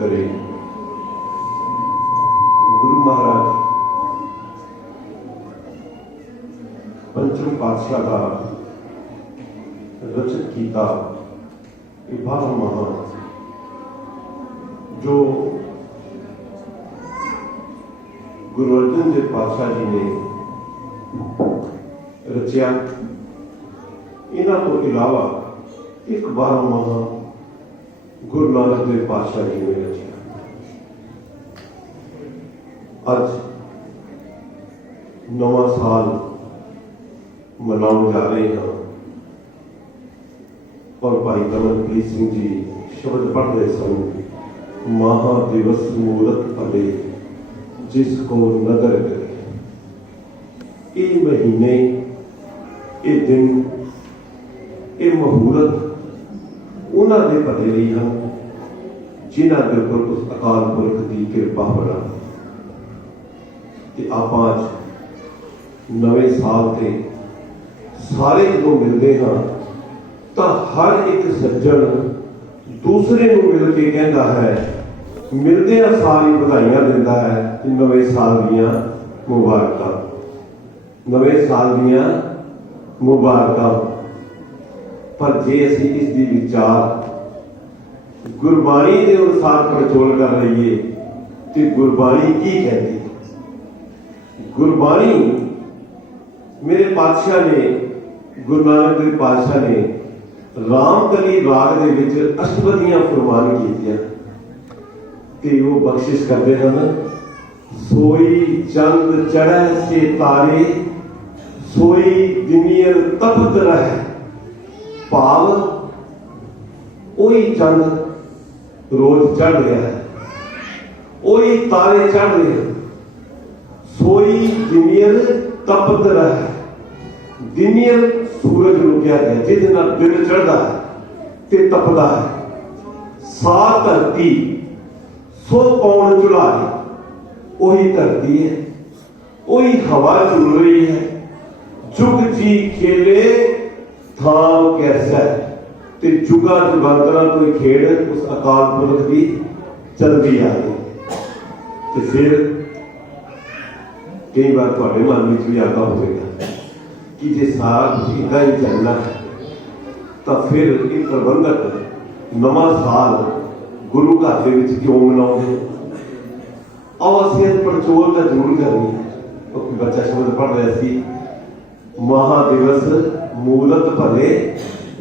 करे। गुरु महाराज पंचम पातशाह का रचित किया बारह महा जो गुरु अर्जन देव पातशाह जी ने रचिया, इन्हों को इलावा एक 12 महा गुरु नानक देव पातशाह जी ने रचिया। अज नवा साल मनाने जा रहे हैं और भाई कमलप्रीत सिंह जी शब्द पढ़ रहे सन, महादिवस मूरत भले जिसको नदर करे। ये महीने, ये दिन, ये मुहूर्त उन्होंने भले लिए हैं जिन्हों के ऊपर उस अकाल पुरख की कृपा बना। आप अज नवे साल से सारे जो मिलते हैं तो हर एक सज्जन दूसरे को मिल के कहता है, मिलते सारी बधाइयां देता है, नवे साल दियां मुबारकां, नवे साल दियां मुबारकां। पर जे असीं इसकी विचार गुरबाणी के अनुसार पड़चोल कर लीए तो गुरबाणी की कहती है। गुरबाणी मेरे पातशाह ने, गुरु नानक देव पातशाह ने रामकली राग दे विच अष्टपदियां फरमान कीतियां ते वो बख्शिश करते हैं। सोई चंद चढ़े से तारे, सोई दिनियर तपत रहे। भाव ओही चंद रोज चढ़ रहा है, ओही तारे चढ़ रहे हैं। सोई दिनियर तपत रहे। दिनियर सूरज को क्या है जिस दिन चढ़ता है ते तपता है। सा धरती सो कौन चुलाए, वही धरती है, वही हवा चुल रही है। जुग जी खेले थाम कैसा ते जुगा जुगांतरा कोई खेड़ उस अकाल पुरख की चलती आ रही। तो फिर कई बार थोड़े मन में भी आता होगा कि जे सारा कुछ इदा ही चलना है तो फिर एक प्रबंधक नवा साल गुरु घर के क्यों मनाओगे। आओ असीं पड़चोल तो जरूर करनी है। बच्चा शब्द पढ़ रहा सी, महादिवस मूरत भले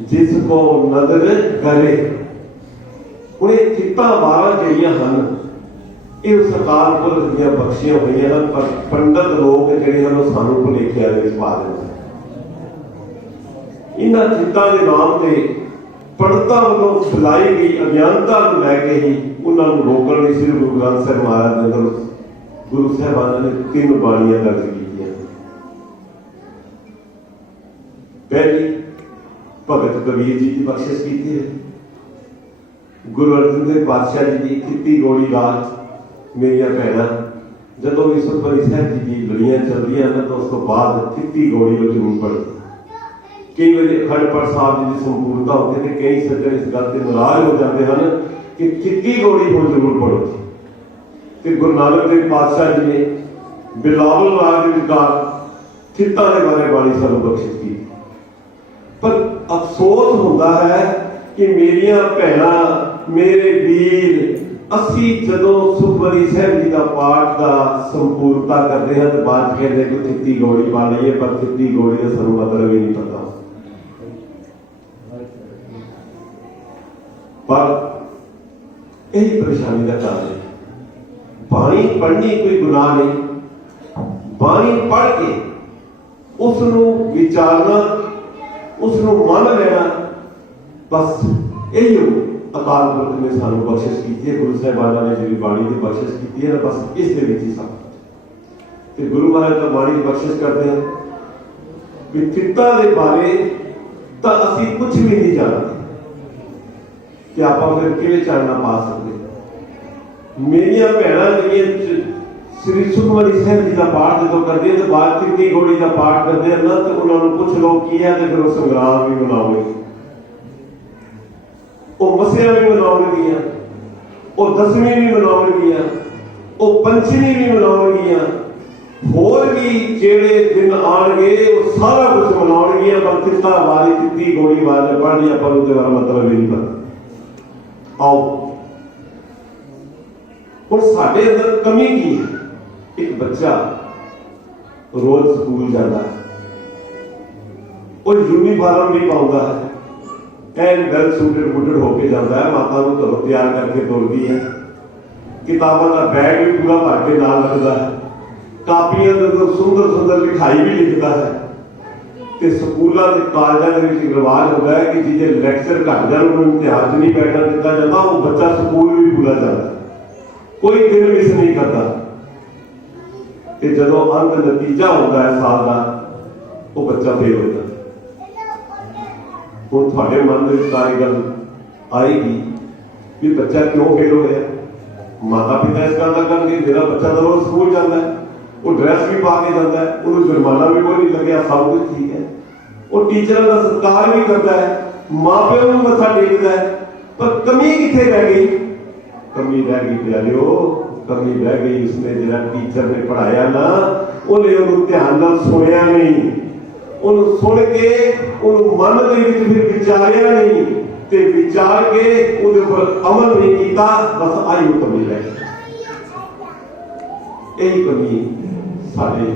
जिसको नदर करे। उन्हें चित्ता 12 जड़ियां हैं ये उस अकाल पुरख दी बख्शियां हुई हैं, पर पंडित लोग जिहड़े हैं सानू भुलेखिया दे विच पा दिंदे। इन्हां चित्तां दे नाम ते पंडितां वल्लों फैलाई गई अज्ञानता नूं लैके ही उन्हां नूं रोकण लई श्री गुरु ग्रंथ साहिब महाराज दे अंदर गुरु साहिबान ने 3 बाणियां दर्ज कीतियां। पहली भगत कबीर जी की बख्शिश की है। गुरु अर्जन देव पातशाह जी की कित्ती गौड़ी रात मेरिया भैन जो भी सुखमनी साहब जी की लड़ियां चलती हैं तो उस तो बाद कित्ती गौड़ी वो जरूर पढ़ती। कई बार अखंड पाठ साहब जी की संपूर्णता होती है, कई सज्जन इस गल से नाराज हो जाते हैं कि कित्ती गौड़ी हो जरूर पढ़ो। कि गुरु नानक देव पातशाह जी ने बिलावल राग के विचार चित्ता के बारे बाणी सानू बख्शिश की। पर अफसोस होता है कि मेरिया भैना मेरे वीर असी जदों सुखमनी साहिब जी का पाठ का संपूर्णता करते हैं तो बाद कहते कि चित्ती गौड़ी पा ली है, पर चित्ती गौड़ी का सानू मतलब ही नहीं पता। पर यही परेशानी का कारण है। बाणी पढ़नी कोई गुनाह नहीं, बाणी पढ़ के उसनू विचारना, उसनू मन लेना, बस यही अकाल पुरख ने सानू बख्शिश की है। गुरु साहिबाना ने जी बाणी की बख्शिश की है ना, बस इस ही सब तो गुरु महाराज तो बाणी बख्शिश करते हैं कि चित्ता के बारे तो असी कुछ भी नहीं जानते कि आप फिर किवें चानना पा सकते। मेरिया भैन जी श्री सुखमनी साहिब जी का पाठ जो करते हैं तो बाद चित्ती गौड़ी का पाठ करते हैं ना, तो उन्होंने पूछ लो की है तो फिर वो संग्राम भी मनाओगे, वो मसिया भी मनाओगे। ਉਹ ਦਸਵੀਂ ਵੀ ਮਨਾਉਣਗੀਆਂ, ਉਹ ਪੰਚਮੀ ਵੀ ਮਨਾਉਣਗੀਆਂ, ਹੋਰ ਵੀ ਜਿਹੜੇ ਦਿਨ ਆਉਣਗੇ ਉਹ ਸਾਰਾ ਕੁਝ ਮਨਾਉਣਗੀਆਂ। ਪਰ ਕਿੱਤਾ ਵਾਰੀ ਕਿੱਤੀ ਗੋਲੀ ਮਾਰ ਪੜ੍ਹਨੀ ਆਪਾਂ ਨੂੰ ਉਹਦੇ ਬਾਰੇ ਮਤਲਬ ਹੀ ਨਹੀਂ ਪਤਾ। ਆਓ ਹੁਣ ਸਾਡੇ ਅੰਦਰ ਕਮੀ ਕੀ ਹੈ? ਇੱਕ ਬੱਚਾ ਰੋਜ਼ ਸਕੂਲ ਜਾਂਦਾ ਹੈ, ਉਹ ਯੂਨੀਫਾਰਮ ਵੀ ਪਾਉਂਦਾ ਹੈ, ਐਨ ਵੈਲ ਸੂਟਡ ਬੁੱਟਡ ਹੋ ਕੇ ਜਾਂਦਾ ਹੈ, ਮਾਤਾ ਨੂੰ ਘਰੋਂ ਤਿਆਰ ਕਰਕੇ ਤੋਰਦੀ ਹੈ, ਕਿਤਾਬਾਂ ਦਾ ਬੈਗ ਵੀ ਪੂਰਾ ਭਰ ਕੇ ਨਾਲ ਰੱਖਦਾ ਹੈ, ਕਾਪੀਆਂ ਦੇ ਅੰਦਰ ਸੁੰਦਰ ਸੁੰਦਰ ਲਿਖਾਈ ਵੀ ਲਿਖਦਾ ਹੈ। ਤੇ ਸਕੂਲਾਂ ਦੇ ਕਾਲਜਾਂ ਦੇ ਵਿੱਚ ਰਿਵਾਜ ਹੁੰਦਾ ਹੈ ਕਿ ਜਿਹਦੇ ਲੈਕਚਰ ਘੱਟ ਜਾਣ ਉਹਨੂੰ ਇਮਤਿਹਾਨ 'ਚ ਨਹੀਂ ਬੈਠਣ ਦਿੱਤਾ ਜਾਂਦਾ, ਉਹ ਬੱਚਾ ਸਕੂਲ ਵੀ ਭੁੱਲਾ ਜਾਂਦਾ, ਕੋਈ ਦਿਨ ਮਿਸ ਨਹੀਂ ਕਰਦਾ। ਤੇ ਜਦੋਂ ਅੰਤ ਨਤੀਜਾ ਹੁੰਦਾ ਹੈ ਸਾਲ ਦਾ, ਉਹ ਬੱਚਾ ਫੇਲ ਹੋ ਜਾਂਦਾ। ਹੁਣ ਤੁਹਾਡੇ ਮਨ ਦੇ ਵਿੱਚ ਇਹ ਗੱਲ ਆਏਗੀ ਵੀ ਬੱਚਾ ਕਿਉਂ ਫੇਲ ਹੋਇਆ? ਮਾਤਾ ਪਿਤਾ ਇਸ ਗੱਲ ਦਾ ਕਰਨਗੇ, ਮੇਰਾ ਬੱਚਾ ਤਾਂ ਰੋਜ਼ ਸਕੂਲ ਜਾਂਦਾ ਹੈ, ਉਹ ਡਰੈਸ ਵੀ ਪਾ ਕੇ ਜਾਂਦਾ ਹੈ, ਉਹਨੂੰ ਜੁਰਮਾਨਾ ਵੀ ਕੋਈ ਨਹੀਂ ਲੱਗਿਆ, ਸਭ ਕੁਝ ਠੀਕ ਹੈ, ਉਹ ਟੀਚਰਾਂ ਦਾ ਸਤਿਕਾਰ ਵੀ ਕਰਦਾ ਹੈ, ਮਾਂ ਪਿਓ ਨੂੰ ਮੱਥਾ ਟੇਕਦਾ ਹੈ। ਪਰ ਕਮੀ ਕਿੱਥੇ ਰਹਿ ਗਈ? ਕਮੀ ਰਹਿ ਗਈ ਪਿਆਰਿਓ, ਕਮੀ ਰਹਿ ਗਈ ਉਸਨੇ ਜਿਹੜਾ ਟੀਚਰ ਨੇ ਪੜ੍ਹਾਇਆ ਨਾ, ਉਹਨੇ ਉਹਨੂੰ ਧਿਆਨ ਨਾਲ ਸੁਣਿਆ ਨਹੀਂ, ਉਹਨੂੰ ਸੁਣ ਕੇ ਉਹਨੂੰ ਮਨ ਦੇ ਵਿੱਚ ਫਿਰ ਵਿਚਾਰਿਆ ਨਹੀਂ, ਤੇ ਵਿਚਾਰ ਕੇ ਉਹਦੇ ਉੱਪਰ ਅਮਲ ਨਹੀਂ ਕੀਤਾ। ਬਸ ਆਈ ਉਹ ਕਮੀ ਰਹਿ ਗਈ। ਇਹੀ ਕਮੀ ਸਾਡੇ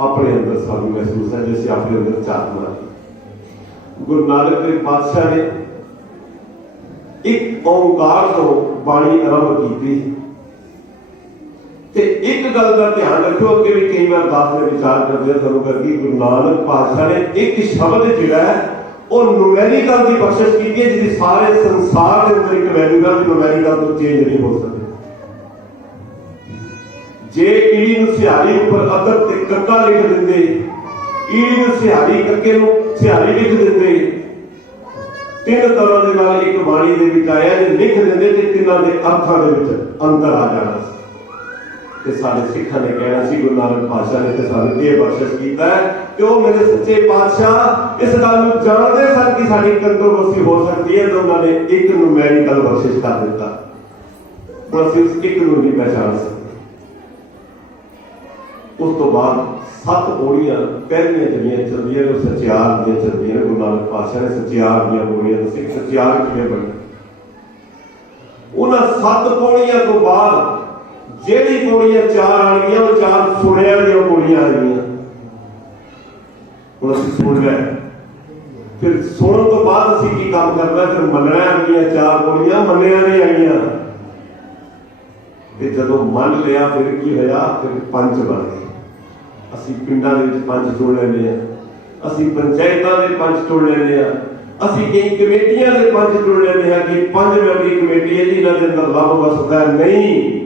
ਆਪਣੇ ਅੰਦਰ ਸਾਨੂੰ ਮਹਿਸੂਸ ਹੈ, ਜਿਵੇਂ ਆਪਣੇ ਅੰਦਰ ਝਾਤ ਮਾਰੀ। ਗੁਰੂ ਨਾਨਕ ਦੇਵ ਪਾਤਸ਼ਾਹ ਨੇ ਇੱਕ ਓਂਕਾਰ ਤੋਂ ਬਾਣੀ ਆਰੰਭ ਕੀਤੀ। ਤੇ ਇੱਕ ਗੱਲ ਦਾ ਧਿਆਨ ਰੱਖਿਓ, ਅੱਗੇ ਵੀ ਕਈ ਵਾਰ ਦਾਸ ਨੇ ਵਿਚਾਰ ਕਰਦੇ ਸਾਨੂੰ ਕਰਕੇ ਗੁਰੂ ਨਾਨਕ ਪਾਤਸ਼ਾਹ ਨੇ ਇੱਕ ਸ਼ਬਦ ਜਿਹੜਾ ਹੈ ਉਹ ਨੂਮੈਰੀਕਲ ਦੀ ਬਖਸ਼ਿਸ਼ ਕੀਤੀ ਹੈ, ਜਿਹਦੀ ਸਾਰੇ ਸੰਸਾਰ ਦੇ ਅੰਦਰ ਇੱਕ ਵੈਲਿਊ ਹੈ, ਨੂਮੈਰੀਕਲ ਤੋਂ ਚੇਂਜ ਨਹੀਂ ਹੋ ਸਕਦੀ। ਜੇ ਈੜੀ ਨੂੰ ਸਿਹਾਰੀ ਉੱਪਰ ਅਦਬ ਤੇ ਕੱਕਾ ਲਿਖ ਦਿੰਦੇ, ਈੜੀ ਨੂੰ ਸਿਹਾਰੀ ਕੱਕੇ ਨੂੰ ਸਿਹਾਰੀ ਲਿਖ ਦਿੰਦੇ, ਤਿੰਨ ਤਰ੍ਹਾਂ ਦੇ ਨਾਲ ਇੱਕ ਬਾਣੀ ਦੇ ਵਿੱਚ ਆਇਆ, ਜੇ ਲਿਖ ਦਿੰਦੇ ਤੇ ਤਿੰਨਾਂ ਦੇ ਅਰਥਾਂ ਦੇ ਵਿੱਚ ਅੰਦਰ ਆ ਜਾਣਾ ਸੀ। ਤੇ ਸਾਡੇ ਸਿੱਖਾਂ ਨੇ ਕਹਿਣਾ ਸੀ ਗੁਰੂ ਨਾਨਕ ਪਾਤਸ਼ਾਹ ਨੇ ਤੇ ਸਾਨੂੰ ਇਹ ਬਖਸ਼ਿਸ਼ ਕੀਤਾ ਹੈ, ਤੇ ਉਹ ਮੇਰੇ ਸੱਚੇ ਪਾਤਸ਼ਾਹ ਇਸ ਗੱਲ ਨੂੰ ਜਾਣਦੇ ਸਨ ਕਿ ਸਾਡੀ ਕੰਟਰੋਵਰਸੀ ਹੋ ਸਕਦੀ ਹੈ, ਤੇ ਉਹਨਾਂ ਨੇ ਇੱਕ ਨੂਮੈਰੀਕਲ ਬਖਸ਼ਿਸ਼ ਕਰ ਦਿੱਤਾ। ਹੁਣ ਅਸੀਂ ਉਸ ਇੱਕ ਨੂੰ ਨਹੀਂ ਪਹਿਚਾਣ ਸਕਦੇ। ਉਸ ਤੋਂ ਬਾਅਦ 7 ਪੌੜੀਆਂ ਪਹਿਲੀਆਂ ਜਿਹੜੀਆਂ ਚੱਲਦੀਆਂ ਨੇ ਉਹ ਸਚਿਆਰ ਦੀਆਂ ਚੱਲਦੀਆਂ ਨੇ। ਗੁਰੂ ਨਾਨਕ ਪਾਤਸ਼ਾਹ ਨੇ ਸਚਿਆਰ ਦੀਆਂ ਪੌੜੀਆਂ ਦੱਸੀ, ਸਚਿਆਰ ਕਿਵੇਂ ਬਣੇ। ਉਹਨਾਂ 7 ਪੌੜੀਆਂ ਤੋਂ ਬਾਅਦ ਜਿਹੜੀ ਪੌੜੀਆਂ 4 ਆਣਗੀਆਂ ਉਹ 4 ਸੁਣਿਆਂ ਦੀਆਂ ਪੌੜੀਆਂ ਆਣਗੀਆਂ। ਹੁਣ ਅਸੀਂ ਸੁਣ ਰਹੇ, ਫਿਰ ਸੁਣਨ ਤੋਂ ਬਾਅਦ ਅਸੀਂ ਕੀ ਕੰਮ ਕਰਨਾ? ਫਿਰ ਮੰਨਣਾ ਆਣਗੀਆਂ 4 ਪੌੜੀਆਂ, ਮੰਨਿਆ ਨਹੀਂ ਆਈਆਂ। ਤੇ ਜਦੋਂ ਮੰਨ ਲਿਆ ਫਿਰ ਕੀ ਹੋਇਆ? ਫਿਰ ਪੰਜ ਬਣ ਗਏ। ਅਸੀਂ ਪਿੰਡਾਂ ਦੇ ਵਿੱਚ ਪੰਜ ਚੁਣ ਲੈਂਦੇ ਹਾਂ, ਅਸੀਂ ਪੰਚਾਇਤਾਂ ਦੇ ਪੰਜ ਚੁਣ ਲੈਂਦੇ ਹਾਂ, ਅਸੀਂ ਕਈ ਕਮੇਟੀਆਂ ਦੇ ਪੰਜ ਚੁਣ ਲੈਂਦੇ ਹਾਂ ਕਿ 5 ਮੈਂਬਰੀ ਕਮੇਟੀ ਹੈ ਜਿਹਨਾਂ ਦੇ ਅੰਦਰ ਰੱਬ ਵਸਦਾ ਨਹੀਂ।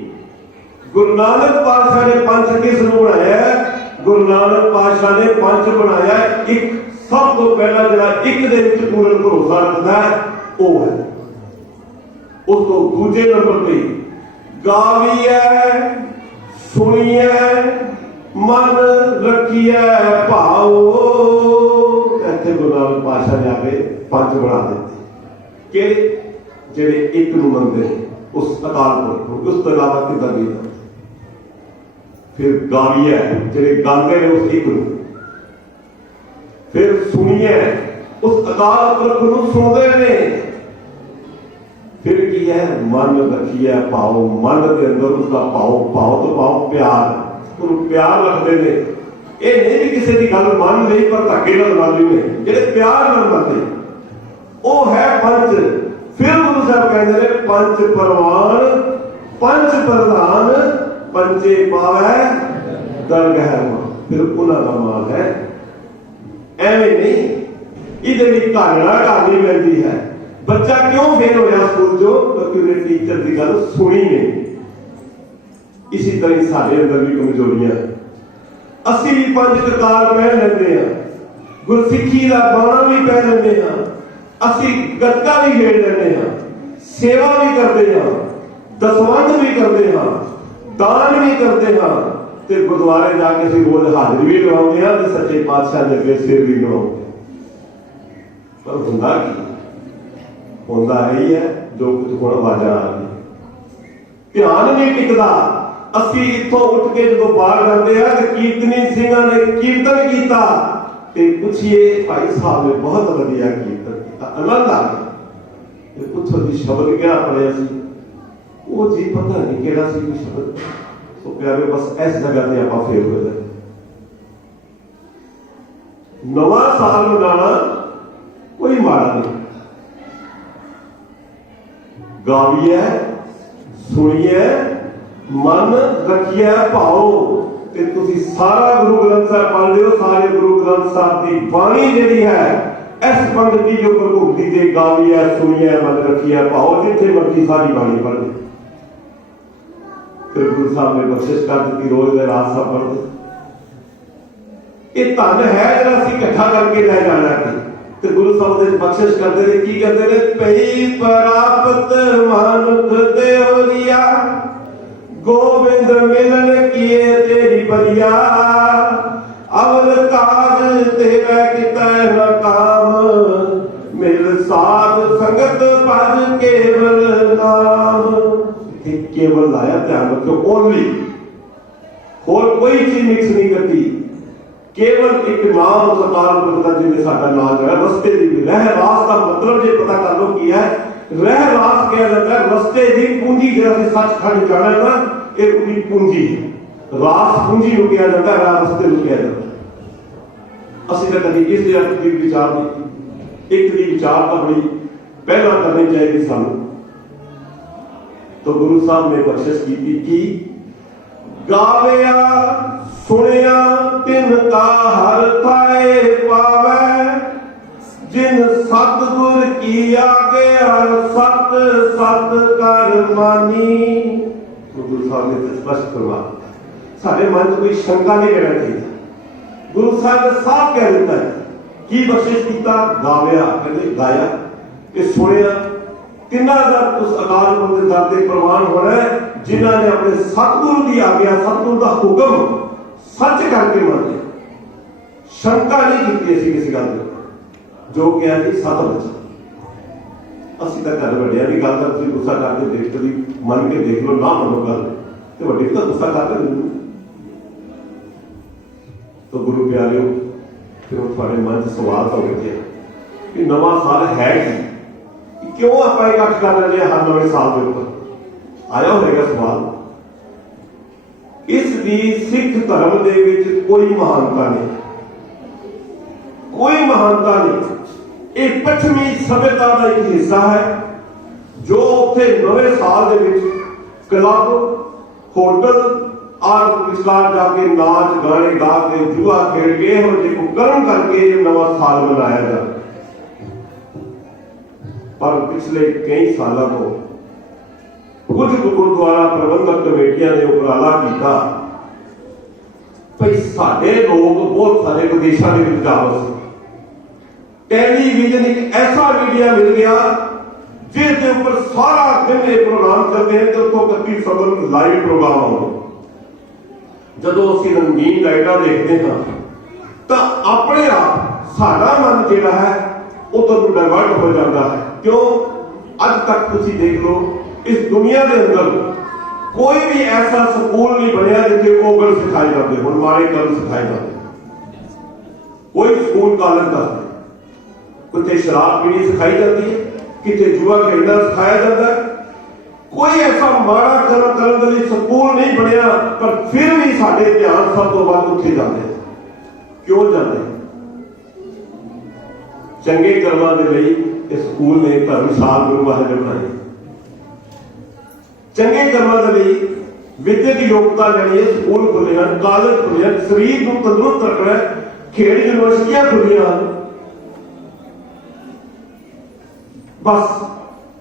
ਗੁਰੂ ਨਾਨਕ ਪਾਤਸ਼ਾਹ ਨੇ ਪੰਜ ਕਿਸ ਨੂੰ ਬਣਾਇਆ? ਗੁਰੂ ਨਾਨਕ ਪਾਤਸ਼ਾਹ ਨੇ ਪੰਜ ਬਣਾਇਆ ਇੱਕ, ਸਭ ਤੋਂ ਪਹਿਲਾਂ ਜਿਹੜਾ ਇੱਕ ਦੇ ਵਿੱਚ ਪੂਰਨ ਭਰੋਸਾ ਰੱਖਦਾ ਹੈ ਉਹ ਹੈ। ਉਸ ਤੋਂ ਦੂਜੇ ਨੰਬਰ ਤੇ ਗਾਵੀਐ ਸੁਣੀਐ ਮਨ ਰੱਖੀਐ ਭਾਉ। ਇੱਥੇ ਗੁਰੂ ਨਾਨਕ ਪਾਤਸ਼ਾਹ ਨੇ ਆਪੇ ਪੰਜ ਬਣਾ ਦਿੱਤੇ। ਕਿਹੜੇ? ਜਿਹੜੇ ਇੱਕ ਨੂੰ ਮੰਨਦੇ ਨੇ, ਉਸ ਅਕਾਲ ਪੁਰਖ ਨੂੰ, ਉਸ ਤੋਂ ਇਲਾਵਾ ਕਿੱਦਾਂ ਨਹੀਂ। ਫਿਰ ਗਾਵੀਐ ਜਿਹੜੇ ਗਾਉਂਦੇ ਨੇ ਉਸ ਇੱਕ ਨੂੰ। ਫਿਰ ਸੁਣੀਐ ਉਸ ਅਕਾਲ ਪੁਰਖ ਨੂੰ ਸੁਣਦੇ ਨੇ। ਫਿਰ ਕੀ ਹੈ? ਮਨ ਰੱਖੀਐ ਭਾਉ। ਮਨ ਦੇ ਅੰਦਰ ਉਸਦਾ ਭਾਉ, ਭਾਉ ਤੋਂ ਭਾਵ ਪਿਆਰ, ਉਹਨੂੰ ਪਿਆਰ ਰੱਖਦੇ ਨੇ। ਇਹ ਨਹੀਂ ਵੀ ਕਿਸੇ ਦੀ ਗੱਲ ਮੰਨ ਲਈ ਪਰ ਧੱਕੇ ਨਾਲ ਮੰਨ ਲਈ ਨੇ, ਜਿਹੜੇ ਪਿਆਰ ਨਾਲ ਮੰਨਦੇ ਉਹ ਹੈ ਪੰਜ। ਫਿਰ ਗੁਰੂ ਸਾਹਿਬ ਕਹਿੰਦੇ ਨੇ ਪੰਜ ਪਰਵਾਨ ਪੰਜ ਪ੍ਰਧਾਨ ਪੰਜੇ ਪਾਵੈ ਦਰਗਹਿ ਮਾਨ। ਫਿਰ ਉਹਨਾਂ ਦਾ ਮਾਨ ਹੈ। ਐਵੇਂ ਨਹੀਂ, ਇਹਦੇ ਲਈ ਘਾਲਣਾ ਘਾਲਣੀ ਪੈਂਦੀ ਹੈ। ਬੱਚਾ ਕਿਉਂ ਫੇਲ ਹੋਇਆ ਸਕੂਲ ਚੋਂ? ਕਿਉਂਕਿ ਉਹਨੇ ਟੀਚਰ ਦੀ ਗੱਲ ਸੁਣੀ ਨਹੀਂ। ਇਸੇ ਤਰ੍ਹਾਂ ਸਾਡੇ ਅੰਦਰ ਵੀ ਕਮਜ਼ੋਰੀਆਂ। ਅਸੀਂ ਵੀ ਪੰਜ ਕਕਾਰ ਪਹਿਨ ਲੈਂਦੇ ਹਾਂ, ਗੁਰਸਿੱਖੀ ਦਾ ਬਾਣਾ ਵੀ ਪਹਿਨ ਲੈਂਦੇ ਹਾਂ, ਅਸੀਂ ਗੱਤਕਾ ਵੀ ਖੇਡ ਲੈਂਦੇ ਹਾਂ, ਸੇਵਾ ਵੀ ਕਰਦੇ ਹਾਂ, ਦਸਵੰਧ ਵੀ ਕਰਦੇ ਹਾਂ, ਦਾਨ ਵੀ ਕਰਦੇ ਹਾਂ, ਤੇ ਗੁਰਦੁਆਰੇ ਜਾ ਕੇ ਅਸੀਂ ਰੋਜ਼ ਹਾਜ਼ਰੀ ਵੀ ਲਵਾਉਂਦੇ ਹਾਂ ਤੇ ਸੱਚੇ ਪਾਤਸ਼ਾਹ ਦੇ ਅੱਗੇ ਸਿਰ ਵੀ ਲਵਾਉਂਦੇ। ਪਰ ਹੁੰਦਾ ਕੀ? ਹੁੰਦਾ ही है जो कुछ हुण आवाज़ां आ रही ध्यान नहीं टिकदा। असीं इत्थों उठ के जो बाहर जाते हैं तो कीर्तनी सिंहां ने कीर्तन किया ते पूछिए भाई साहब ने बहुत वधिया कीर्तन किया, आनंद आ गया। पूछो जी शब्द क्या पढ़िया सी, वो जी पता नहीं केड़ा सी कोई शब्द। तो प्यारे बस इस जगह ते आपां फेल हो जाए। नवा साल मनाना कोई माड़ा नहीं, गाविए सुनिए मन रखिए भाओ ते तुसी सारा गुरु ग्रंथ साहब पढ़ लियो। सारे गुरु ग्रंथ साहब की बाणी जिहड़ी है इस पंक्ति के उपर घुमती ते गाविए सुनिए मन रखिए भाओ, जिथे मर्जी सारी बाणी पढ़ ली। फिर गुरु साहब ने बख्शिश कर दी, रोज रात साहब पढ़ते। ये धन है जरा असीं इकट्ठा करके लै जाना है। तो गुरु साहब दे बख्शिश करते ने की कहते ने, पई प्राप्त मानुख देवरिया गोविंद मिलन किए तेरी बरिया, अवल काज तेरा किता न काम, मिल साध संगत पर केवल नाम। केवल लाया, ध्यान रखो, ओनली, और कोई चीज मिक्स नहीं करती, केवल एक नाम सरकार पता जिन्हें साडा नाम जो है रस्ते की रह रास का मतलब जे पता कर लो की है। रह रास कहा जाता है रस्ते की पूंजी, जैसे सचखंड जाना है ना, एक उनकी पूंजी है। रास पूंजी को कहा जाता है, राह रस्ते को कहा जाता है। असं तो कभी इस विचार नहीं, एक दी विचार तो बड़ी पहला करनी चाहिए सानू। तो गुरु साहब ने बख्शिश की गाविया सुनिया तिनका हर थाए पावे, जिन सतगुर की आगे हर सत सत कर मानी। तो गुरु साहब ने स्पष्ट करवा, सारे मन में कोई शंका नहीं रहना चाहिए। गुरु साहब ने साफ कह देता है की बख्शिश किया, गाविया कहते गाया, कि सुनिया तिना दा उस अकाल पुरख दे दर ते प्रमाण होना है जिन्हों ने अपने सतगुरु की आज्ञा सतगुरु का हुक्म सच करके मान लिया, शंका नहीं की किसी गल जो क्या जी सत बचा। असं तो घर वड्या की गल का गुस्सा करके देख कभी मन के देख लो, ना मनो गल तो वड्डे तो गुस्सा कर रहे। तो गुरु प्यारे फिर थोड़े मन से सवाल तो गया कि नवा साल है कि क्यों आप इकट्ठ कर रहे हैं हर नवे साल के ऊपर आया होगा सवाल। इस दी सिख धर्म दे विच कोई महानता नहीं, कोई महानता नहीं। एक पश्चिमी सभ्यता का एक हिस्सा है जो उत्थे नवे साल दे विच क्लब होटल और विचकार जाके नाच गाने गा के जुआ खेल के कर्म करके नवा साल मनाया जाता। पर पिछले कई सालों तो कुछ गुरुद्वारा प्रबंधक कमेटियां ने उपराला किया भाई साडे लोग बहुत सारे विदेशों के विच जावस टेलीविजन एक ऐसा मीडिया मिल गया जिसके ऊपर सारा दिन ये प्रोग्राम चलते हैं। तो 31 फरवरी लाइव प्रोग्राम होंगे। जदों असीं रंगीन लाइटां देखते हैं तो अपने आप साडा मन जिहड़ा है वो तो डाइवर्ट हो जाता है। क्यों? अज तक तुसीं देख लो इस दुनिया के अंदर कोई भी ऐसा स्कूल नहीं बनया जिथे ओगल सिखाए जाते हो, माड़े कर्म सिखाए जाते। कोई स्कूल कॉलेज का कितने शराब पीनी सिखाई जाती है, कितने जुआ खेलना सिखाया जाता है। कोई ऐसा माड़ा कर्म करने के लिए स्कूल नहीं बनया, पर फिर भी साडे ध्यान सब तो वध उत्थे जाते हैं। क्यों जाते हैं? चंगे कर्मां दे लई इस स्कूल ने धर्मशाला गुरु महाराज ने बनाई। चंगे कर्मां दे लई विद्यक योग्यता लैनी है स्कूल खुले हैं, कॉलेज खुले हैं, शरीर को तंदुरुस्त रखना है, खेल यूनिवर्सिटियां खुलियां। बस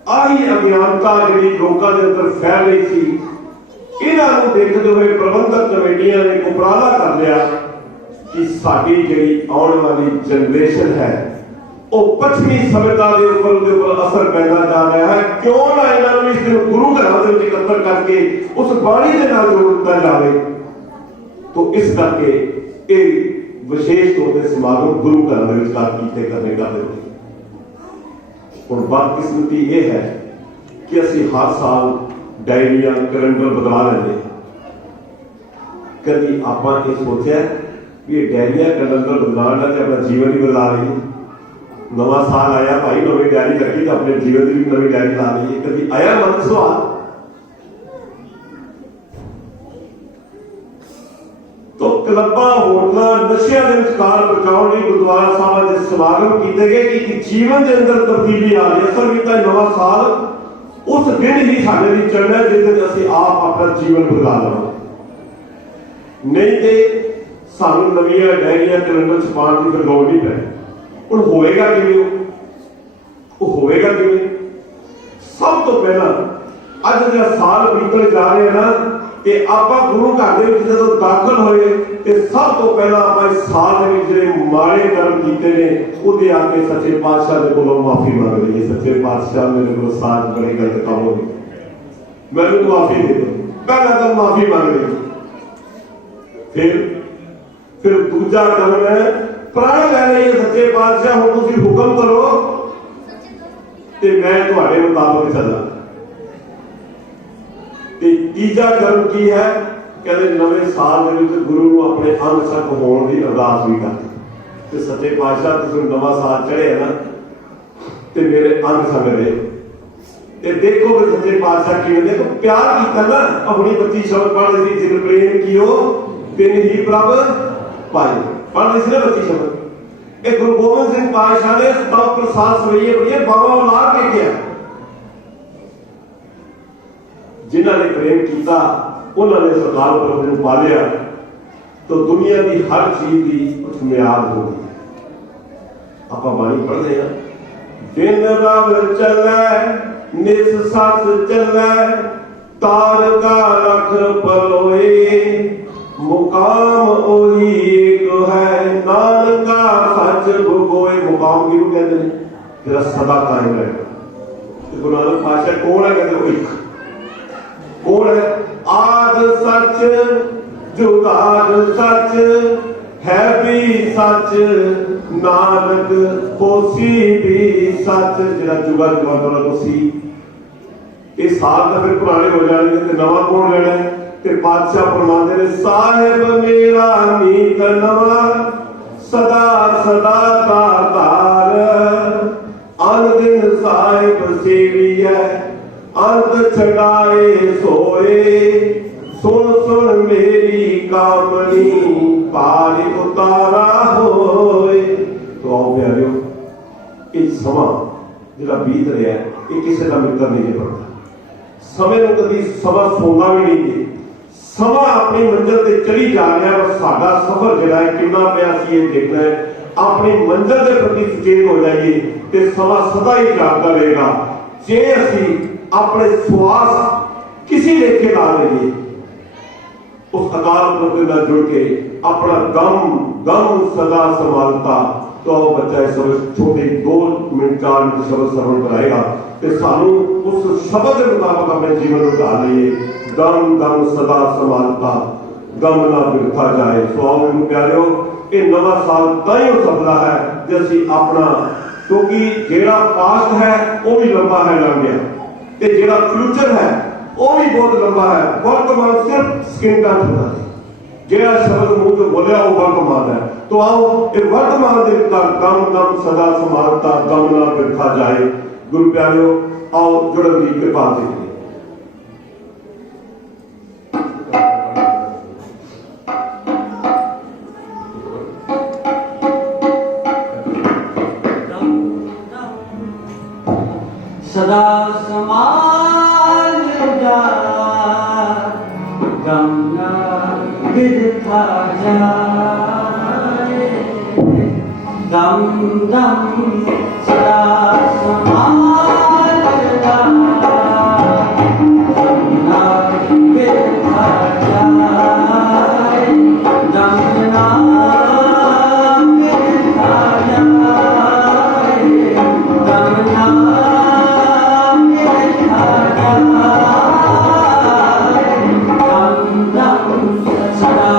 आही अज्ञानता जी लोगों के अंदर फैल रही थी। इन्हों देखते हुए प्रबंधक कमेटियां ने उपराला कर लिया कि साडी जिहड़ी आने वाली जनरेशन है वो पश्चिमी सभ्यता के ऊपर असर पैदा जा रहा है। क्यों ना इन्होंने इस दिन गुरु घरों में इकट्ठा करके उस बाणी के नाल जोड़ दिया जाए। तो इस करके एक विशेष तौर पर समागम गुरु घरों में किए करने का हुण बदकिस्मती यह है कि असी हर साल डायरिया कैलेंडर बदला लेंगे। कभी आप ये सोचा भी ये डायरिया कैलेंडर बदलाना तो अपना जीवन ही बदला लीए। नवा साल आया भाई नवी डायरी लगी तो अपने जीवन की भी नवी डायरी ला लीए। कभी आया मन सवाल? तो क्लबां होटलां नशियां दे विचकार बचाउण लई गुरुद्वारा साहिब दे समागम कीते गए कि जीवन के अंदर तब्दीली आ रही है। असल में नवा साल उस दिन ही साडे लई चढ़ना जिस दिन असीं आप अपना जीवन बदला लवांगे। नहीं तो सानू नवीं डायरिया कैलेंडर छपाउण की फिर लोड़ नहीं पैनी। हुण होएगा किवें? होएगा किवें? सब तो पहला अज जो साल बीतण जा रहे हैं ना कि आप गुरु घर के जो दाखिल होए तो सब तो पहला आप इस साल जो माड़े कर्म किए ने उहदे आके सच्चे पातशाह के कोलों माफी मांग लीए। सच्चे पातशाह मेरे को साथ बड़ी गलत काम हो गई, मैंने तो माफी दे दो। पहला तो माफी मांग ली। फिर दूजा कर्म है प्रण लै लीए। सच्चे पातशाह हुण तुसीं हुक्म करो ते मैं तुहाडे मुताबिक चलां। तीजा कर्म की है? कहते नवे साल गुरु को अपने अंग संग होने की अरदास भी करते। सच्चे पातशाह तुम नवा साल चढ़े है ना तो मेरे अंग संग रहे। देखो कि सच्चे पातशाह कि देखो प्यार किया ना। अपनी बच्ची शब्द पढ़ रही थी, जिन प्रेम कियो तिन ही प्रभ पाए। पढ़ रही थी ना बच्ची शब्द। एक गुरु गोबिंद सिंह पातशाह ने तब प्रसाद सवैये बड़िए बाबा ला के किया। जिन्होंने प्रेम किया उन्होंने सरकार पर पा लिया तो दुनिया की हर चीज की कुछ म्याद होगी। आप बाणी पढ़ते हैं दिन रब चले निस सच चले तारका रख पलोए मुकाम ओही एक है नानका सच भुगोए। मुकाम किहनूं कहते हैं? जेड़ा सदा कायम रहेगा। गुरु नानक पातशाह कौन है? कहते एक कौन है? आद सच जुगाद सच है भी सच नानक होसी भी सच। जिहड़ा जुगा जुगा होसी ये साल तो फिर पुराने हो जाएंगे तो नवा कौन लेना है? ते पातशाह फरमाते ने साहिब मेरा नीत नवा सदा सदा दातार अन दिन साहिब सेवी है अंत छड़ाए सोए सुन सुन मेरी कामनी पार उतारा होए। तो आओ प्यारियो ये समा जिहड़ा बीत रहा है ये किसी का मित्र नहीं बनता। समय को कभी समा सोना भी नहीं है। समा अपनी मंजिल से चली जा रहा है और साडा सफर जिहड़ा है कितना पिया सी ये देखना है। अपनी मंजिल के प्रति सचेत हो जाइए तो समा सदा ही जागता रहेगा। जे असी अपने श्वास किसी लेखे ला लीए उस अकाल पुरख से जुड़ के अपना गम गम सदा संभालता तो बच्चा इस छोटे 2 मिनट 4 मिनट शब्द श्रवण कराएगा तो सानू उस शब्द के मुताबिक अपने जीवन में ढाल लीए। गम गम सदा संभालता गम ना बिरथा जाए। सो आओ मेरे प्यारियो ये नवा साल ताई हो सकता है जैसी अपना क्योंकि जेड़ा पास्ट है वो भी लंबा है लंघ गया ते जेड़ा फ्यूचर है वो भी बहुत लंबा है। वर्तमान सिर्फ स्किन टच होता है। जेड़ा शब्द मुंह से बोलिया वो वर्तमान है। तो आओ ये वर्तमान देवता गम गम सदा संभालता गम ना बिरथा जाए। गुरु प्यारियो आओ जुड़न की कृपा से सदा समाल जा गम न बिरथा जाए। गम गम सदा समाल जा गम न बिरथा जाए। गम न बिरथा जाए। गम न सदा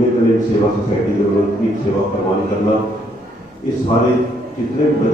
पुण्यकलीन सेवा सोसाइटी के लोगों की सेवा प्रवान करना, ये सारे जितने भी